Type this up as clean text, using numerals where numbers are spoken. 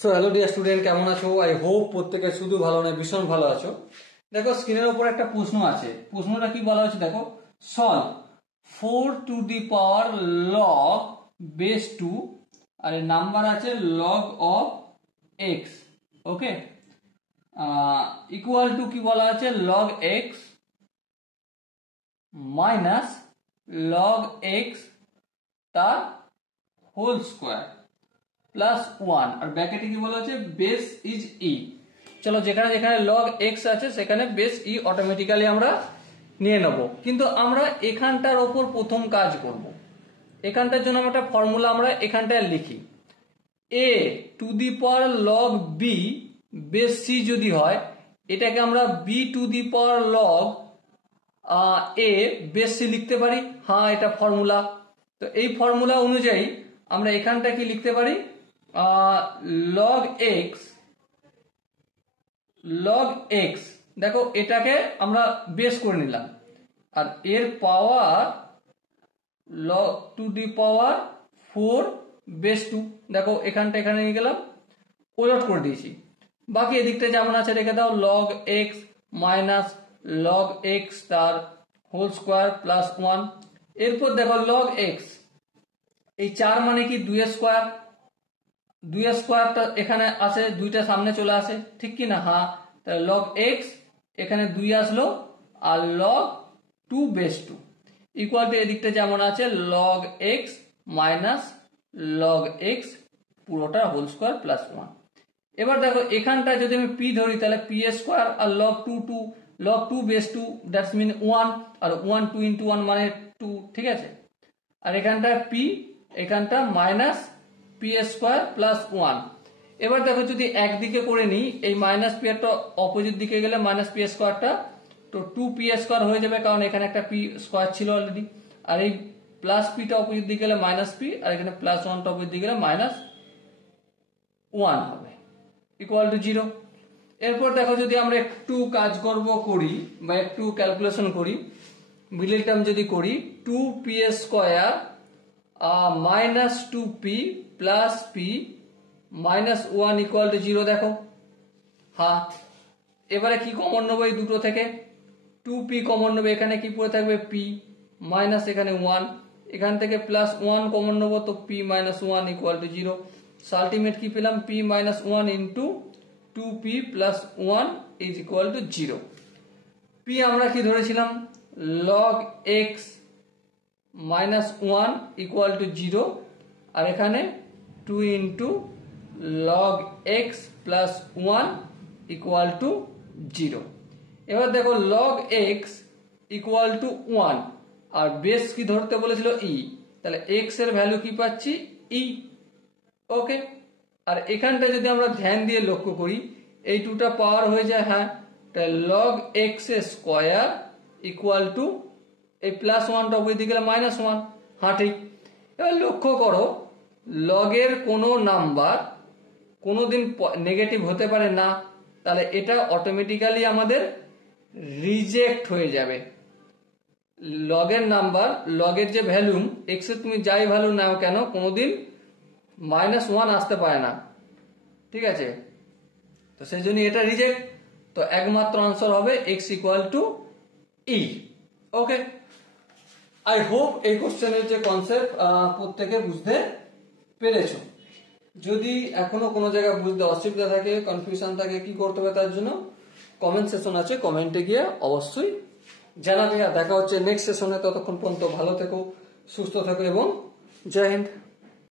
So hello dear student, কেমন আছো? I hope প্রত্যেকে শুধু ভালো নয় ভীষণ ভালো আছো। দেখো স্ক্রিনের উপর একটা প্রশ্ন আছে, প্রশ্নটা কি বলা হচ্ছে দেখো, solve 4 to the power log base 2 আর নাম্বার আছে log of X. Okay, equal to কি বলা আছে, log x minus log X তার হোল স্কোয়ার প্লাস 1 আর ব্র্যাকেটে কি বলা আছে, বেস ইজ ই। চলো যেখানে যেখানে লগ এক্স আছে সেখানে বেস ই অটোমেটিক্যালি আমরা নিয়ে নেব, কিন্তু আমরা এখানটার ওপর প্রথম কাজ করব। এখানটার জন্য আমরা একটা ফর্মুলা আমরা এখানটায় লিখি, A to the power log B base C যদি হয়, এটাকে আমরা B to the power log A base C লিখতে পারি। হ্যাঁ, এটা ফর্মুলা। তো এই ফর্মুলা অনুযায়ী আমরা এখানটা কি লিখতে পারি, লগ এক্স দেখো এটাকে আমরা বেস করে নিলাম, আর এর পাওয়ার log two the power 4 base 2। দেখো এখানটা এখানে নিয়ে গেলাম, ওলট করে দিয়েছি। বাকি এদিকটা যেমন আছে রেখে দাও, log x minus log X তার হোল স্কোয়ার প্লাস 1। এরপর দেখো লগ এক্স, এই 4 মানে কি 2 স্কোয়ার, 2 স্কোয়ারটা এখানে আসে, 2টা সামনে চলে আসে, ঠিক কি না? হ্যাঁ, তাহলে লগ এক্স এখানে 2 আসলো আর লগ 2 বেস 2 ইকুয়াল টু এদিকটা যেমন আছে log x minus log x পুরোটা হোল স্কোয়ার প্লাস 1। এবার দেখো এখানটা যদি আমি পি ধরি তাহলে পি স্কোয়ার আর লগ 2 বেস 2 দ্যাটস মিন 1 আর 1 2 ইন্টু 1 মানে 2, ঠিক আছে। আর এখানটা পি, এখানটা মাইনাস পি স্কোয়ার প্লাস 1। এবার দেখো যদি একদিকে করে নিই, এই মাইনাস পি এরটা অপোজিট দিকে গেলে মাইনাস পি স্কোয়ারটা তো 2 পি স্কোয়ার হয়ে যাবে, কারণ এখানে একটা পি স্কোয়ার ছিল অলরেডি। আর এই প্লাস পিটা অপোজিট দিকে গেলে মাইনাস পি, আর এখানে প্লাস 1টা অপোজিট দিকে গেলে মাইনাস 1 হবে, ইকুয়াল টু 0। এরপর দেখো যদি আমরা একটু কাজ করি বা একটু ক্যালকুলেশন করি, মিডল টার্ম যদি করি, 2 P square minus 2p plus P minus 1 equal to 0। দেখো হ্যাঁ, এবারে কি কমন নেবো এই দুটো থেকে, 2p কমন নেবো, এখানে কি পড়ে থাকবে p মাইনাস এখানে 1, এখান থেকে প্লাস 1 কমন নেবো, তো p minus 1 equal to 0। Ultimate কি পেলাম, p minus 1 into 2p plus 1 is equal to 0। p আমরা কি ধরেছিলাম, log x minus 1 equal to 0, আর এখানে 2 into log x plus 1 equal to 0। এবার দেখো লগ এক্স ইকুয়াল টু 1 আর বেস কি ধরতে বলেছিল ই, তাহলে এক্স এর ভ্যালু কি পাচ্ছি, ই। ওকে, আর এখানটা যদি আমরা ধ্যান দিয়ে লক্ষ্য করি, এই 2টা পাওয়ার হয়ে যায়, হ্যাঁ, তাহলে log x square equal to এই প্লাস 1টা ওই দিকে গেলে মাইনাস 1। হ্যাঁ ঠিক। এবার লক্ষ্য করো, লগের কোনো নাম্বার কোনোদিন নেগেটিভ হতে পারে না, তাহলে এটা অটোমেটিক্যালি আমাদের রিজেক্ট হয়ে যাবে। লগের নাম্বার, লগের যে ভ্যালু এক্স এর তুমি যাই ভ্যালু নাও কেন, কোনোদিন মাইনাস 1 আসতে পারে না, ঠিক আছে। তো সেই জন্য এটা রিজেক্ট, তো একমাত্র আনসার হবে x equal two E. Okay, I hope এই কোশ্চেনের যে কনসেপ্ট প্রত্যেকে বুঝতে পেরেছো। যদি এখনো কোনো জায়গায় বুঝতে অসুবিধা থাকে, কনফিউশন থাকে, কি করতে হবে তার জন্য কমেন্ট সেশন আছে, কমেন্টে গিয়ে অবশ্যই জানাবে। দেখা হচ্ছে নেক্সট সেশনে, ততক্ষণ পর্যন্ত ভালো থেকো, সুস্থ থেকো এবং জয় হিন্দ।